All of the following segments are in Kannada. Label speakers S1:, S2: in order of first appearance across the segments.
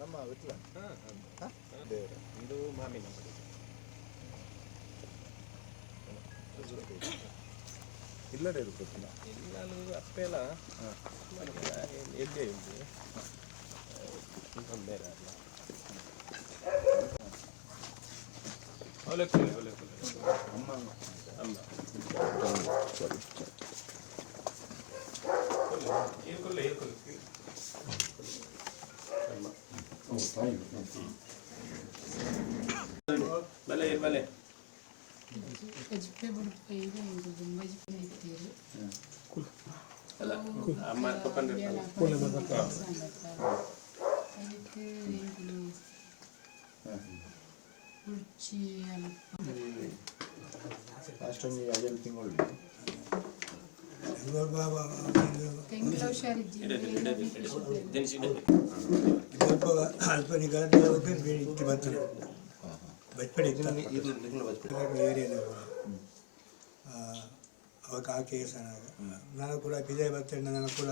S1: ನಮ್ಮ
S2: ವಿಟ್ಲ
S1: ದೇವರ ಇದು ಮಾಮಿನ
S2: ಇಲ್ಲಡೆ ಇರ್ಬೇಕಲ್ಲ
S1: ಇಲ್ಲೂ ಅಪ್ಪೆ ಎಲ್ಲ ಎದ್ದೆ ಇದೆ ಬೇರೆ ಅಲ್ಲ ಅವಲಕ್ಕಿ ಅವಲಕ್ಕಿ
S2: ಅಮ್ಮ
S1: ಅಮ್ಮ
S2: ಸಾರಿ
S1: ಇರ್ಕೊಲ್ಲ ಇರ್ಕೊಲ್ಲ ಅಮ್ಮ ಬಲೆ ಬಲೆ
S3: ವೆಜಿಟೇಬಲ್ ಫ್ರೈಗೆ ಇದು ವೆಜಿಟೇಬಲ್ ಇರ್ತೀರಿ
S1: ಅಲ್ಲ
S3: ಹುಷಾರಿದ್ದೀವಿ
S1: ಜನಿಸಿ
S4: ಸ್ವಲ್ಪ ಅಲ್ಪ ನಿಗದಿಯಾಗುತ್ತೆ ಬೇರೆ ಇತ್ತು ಬರ್ತದೆ ಬಚ್ಪಡಿ ಇತ್ತು
S2: ಇದು ನಿಗಳು ಬಚ್ಬಿಡಿ
S4: ಏರಿಯಾದ ಅವಾಗ ಆ ಕೇಸ್ ನಾನು ಕೂಡ ಬಿಜಯ್ ಬರ್ತೇನೆ ನಾನು ಕೂಡ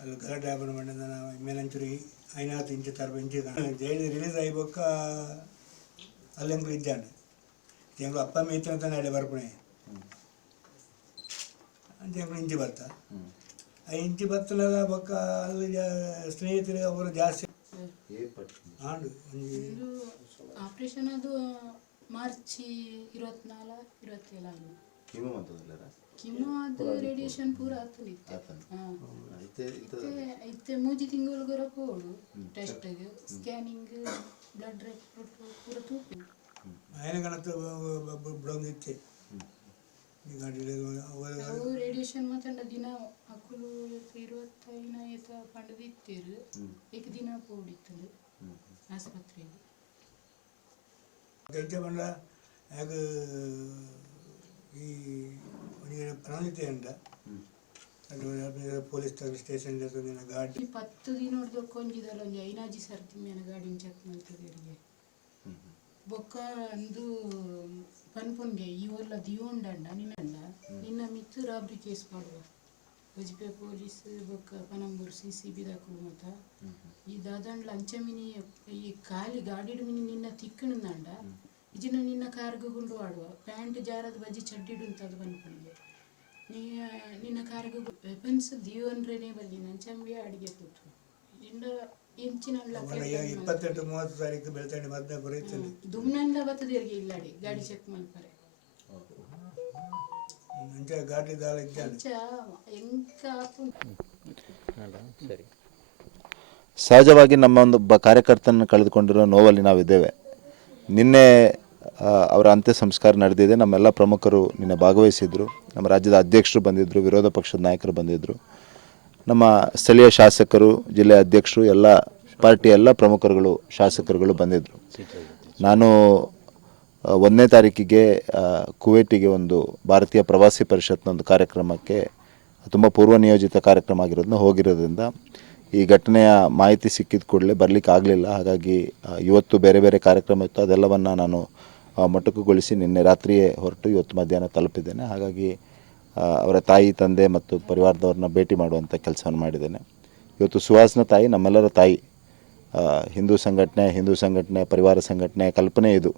S4: ಅಲ್ಲಿ ಗಲಾಟೆ ಆಪಣ ಮಾಡಿ ನಾನು ಮೇಲಂಚೂರಿಗೆ ಐನಾತ್ತು ಇಂಚು ತರಬ ಇಂಚು ಜೈಲು ರಿಲೀಸ್ ಆಗಿ ಬೊಕ್ಕ ಅಲ್ಲೆಂಕು ಇದ್ದಾನೆ ಎಂಗಳು ಅಪ್ಪ ಮೇಯ್ತು ಅಂತ ನಾಳೆ ಬರ್ಪಣೆ ಅಂತ ಇಂಜಿ ಭತ್ತ ಬರ್ತಾ. ಆ ಇಂಚು ಬತ್ತಲಾಗ ಪಕ್ಕ ಅಲ್ಲಿ ಜಾ- ಸ್ನೇಹಿತರು ಅವರು ಜಾಸ್ತಿ.
S2: ಏ
S3: ಆಪರೇಷನ್ ಅದು ಮಾರ್ಚ್ ಇರುವತ್ನಾಲ ಇರುವತ್ತೇಳು ಕಿಮೋ
S2: ಕಿಮು ಅಂತದಲ್ಲ
S3: ಕಿಮೋ ಅದು ರೇಡಿಯೇಷನ್ ಪೂರ ಆತು ಇತ್ತೆ ಮೂಜಿ ತಿಂಗಳು ಪೋಡು ಟೆಸ್ಟ್ಗೆ ಸ್ಕ್ಯಾನಿಂಗ್ ಬ್ಲಡ್ ರಿಪೋರ್ಟ್ ಪೂರ ತೂಪಿ
S4: ಅಯನಗಳ ಹತ್ರ ಬಿಡೋಂಗಿತ್ತೆ ಈ
S3: ಗಾಡಿಲಿ ರೇಡಿಯೇಷನ್ ಮಾತಂಡ ದಿನ ಅಕ್ಕಲು ಇರುವತ್ತೈನ ಏತ ಪಡೆದಿತ್ತೀರು ಏಕ ದಿನ ಪೋಡಿತ್ತದು ಆಸ್ಪತ್ರೆಗೆ
S4: ದೈತ್ಯ ಬಂಡ ಯಾಕ ಈ ಒಣಗಿನ ಪ್ರಾಣಿತೆ ಅಂಡ ಪೊಲೀಸ್ ಸ್ಟೇಷನ್ ಗಾಡಿ
S3: ಪತ್ತು ದಿನ ಹೊಡೆದು ಕೊಂಜಿದಲ್ಲ ಒಂದು ಐನಾಜಿ ಸರ್ತಿ ಮೇಲೆ ಗಾಡಿ ಚೆಕ್ ಮಾಡ್ತಿದ್ದೀರಿಗೆ ಬೊಕ್ಕ ಅಂದು ಪನ್ಪುನ್ಗೆ ಈ ಒಲ್ಲ ದಿಯೋಂಡಂಡ ನಿನ್ನಂಡ. ನಿನ್ನ ಮಿತ್ತು ರಾಬ್ರಿ ಕೇಸ್ ಮಾಡುವ. ಬಜ್ಪೆ ಪೊಲೀಸ್ ಬೊಕ್ಕ ಪನಂಬೂರ್ ಸಿ ಸಿ ಬಿ ದಾಖಲು ಮತ ಈ ದಾದಂಡ್ಲ ಅಂಚಮಿನಿ ಈ ಖಾಲಿ ಗಾಡಿಡು ಮಿನಿ ನಿನ್ನ ತಿಕ್ಕಣಂಡ ಇಜಿನ ನಿನ್ನ ಕಾರ್ಗ ಗುಂಡು ಆಡುವ. ಪ್ಯಾಂಟ್ ಜಾರದ ಬಜ್ಜಿ ಚಡ್ಡಿಡು ಅಂತದು ಪನ್ಪುನ್ಗೆ. ನೀ ನಿನ್ನ ಕಾರ್ಗ ವೆಪನ್ಸ್ ದಿಯೋನ್ರೇನೆ ಬಲ್ಲಿ ನಂಚಂಬಿ ಅಡಿಗೆ ಕೂತು ಇಂಡ ಎಂಚಿನ
S4: ಇಪ್ಪತ್ತೆಂಟು ಮೂವತ್ತು ತಾರೀಕು ಬೆಳ್ತಂಡಿ ಮತ್ತೆ ಬರೀತದೆ
S3: ದುಮ್ನಂದ ಬತ್ತದೇರಿಗೆ ಇಲ್ಲಡಿ ಗಾಡಿ ಚೆಕ್ ಮಾಡ್ತಾರೆ.
S4: ಮುಂಚೆ ಗಾಡಿ ದಾಳ ಇದ್ದಾನೆ
S1: ಸರಿ.
S2: ಸಹಜವಾಗಿ ನಮ್ಮ ಒಂದು ಒಬ್ಬ ಕಾರ್ಯಕರ್ತನ ಕಳೆದುಕೊಂಡಿರೋ ನೋವಲ್ಲಿ ನಾವಿದ್ದೇವೆ. ನಿನ್ನೆ ಅವರ ಅಂತ್ಯ ಸಂಸ್ಕಾರ ನಡೆದಿದೆ. ನಮ್ಮೆಲ್ಲ ಪ್ರಮುಖರು ನಿನ್ನೆ ಭಾಗವಹಿಸಿದ್ರು. ನಮ್ಮ ರಾಜ್ಯದ ಅಧ್ಯಕ್ಷರು ಬಂದಿದ್ದರು ವಿರೋಧ ಪಕ್ಷದ ನಾಯಕರು ಬಂದಿದ್ದರು ನಮ್ಮ ಸ್ಥಳೀಯ ಶಾಸಕರು, ಜಿಲ್ಲೆ ಅಧ್ಯಕ್ಷರು, ಎಲ್ಲ ಪಾರ್ಟಿ ಎಲ್ಲ ಪ್ರಮುಖರುಗಳು, ಶಾಸಕರುಗಳು ಬಂದಿದ್ದರು ನಾನು ಒಂದನೇ ತಾರೀಕಿಗೆ ಕುವೇಟಿಗೆ ಒಂದು ಭಾರತೀಯ ಪ್ರವಾಸಿ ಪರಿಷತ್ನ ಒಂದು ಕಾರ್ಯಕ್ರಮಕ್ಕೆ, ತುಂಬ ಪೂರ್ವ ನಿಯೋಜಿತ ಕಾರ್ಯಕ್ರಮ ಆಗಿರೋದನ್ನ ಹೋಗಿರೋದ್ರಿಂದ, ಈ ಘಟನೆಯ ಮಾಹಿತಿ ಸಿಕ್ಕಿದ ಕೂಡಲೇ ಬರಲಿಕ್ಕೆ ಆಗಲಿಲ್ಲ. ಹಾಗಾಗಿ ಇವತ್ತು ಬೇರೆ ಬೇರೆ ಕಾರ್ಯಕ್ರಮ ಇತ್ತು. ಅದೆಲ್ಲವನ್ನು ನಾನು ಮೊಟಕುಗೊಳಿಸಿ ನಿನ್ನೆ ರಾತ್ರಿಯೇ ಹೊರಟು ಇವತ್ತು ಮಧ್ಯಾಹ್ನ ತಲುಪಿದ್ದೇನೆ. ಹಾಗಾಗಿ ಅವರ ತಾಯಿ, ತಂದೆ ಮತ್ತು ಪರಿವಾರದವ್ರನ್ನ ಭೇಟಿ ಮಾಡುವಂಥ ಕೆಲಸವನ್ನು ಮಾಡಿದ್ದೇನೆ. ಇವತ್ತು ಸುಹಾಸ್ನ ತಾಯಿ, ನಮ್ಮೆಲ್ಲರ ತಾಯಿ ಹಿಂದೂ ಸಂಘಟನೆ ಹಿಂದೂ ಸಂಘಟನೆ, ಪರಿವಾರ ಸಂಘಟನೆ, ಕಲ್ಪನೆ ಇದು.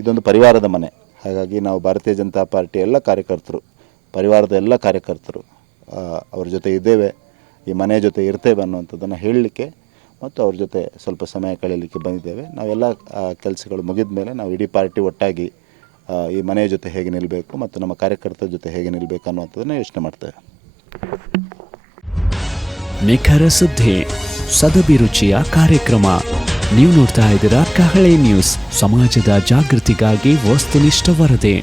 S2: ಇದೊಂದು ಪರಿವಾರದ ಮನೆ. ಹಾಗಾಗಿ ನಾವು ಭಾರತೀಯ ಜನತಾ ಪಾರ್ಟಿ ಎಲ್ಲ ಕಾರ್ಯಕರ್ತರು, ಪರಿವಾರದ ಎಲ್ಲ ಕಾರ್ಯಕರ್ತರು ಅವ್ರ ಜೊತೆ ಇದ್ದೇವೆ. ಈ ಮನೆ ಜೊತೆ ಇರ್ತೇವೆ ಅನ್ನುವಂಥದ್ದನ್ನು ಹೇಳಲಿಕ್ಕೆ ಮತ್ತು ಅವ್ರ ಜೊತೆ ಸ್ವಲ್ಪ ಸಮಯ ಕಳೆಯಲಿಕ್ಕೆ ಬಂದಿದ್ದೇವೆ. ನಾವೆಲ್ಲ ಕೆಲಸಗಳು ಮುಗಿದ ಮೇಲೆ ನಾವು ಇಡೀ ಪಾರ್ಟಿ ಒಟ್ಟಾಗಿ ಈ ಮನೆಯ ಜೊತೆ ಹೇಗೆ ನಿಲ್ಲಬೇಕು ಮತ್ತು ನಮ್ಮ ಕಾರ್ಯಕರ್ತರ ಜೊತೆ ಹೇಗೆ ನಿಲ್ಲಬೇಕು ಅನ್ನುವಂಥದ್ದನ್ನು ಯೋಚನೆ ಮಾಡ್ತೇವೆ.
S5: ನಿಖರ ಸುದ್ದಿ ಸದಭಿರುಚಿಯ ಕಾರ್ಯಕ್ರಮ. ನೀವು ನೋಡ್ತಾ ಇದ್ದೀರಾ ಕಹಳೆ ನ್ಯೂಸ್, ಸಮಾಜದ ಜಾಗೃತಿಗಾಗಿ ವಸ್ತುನಿಷ್ಠ ವರದಿ.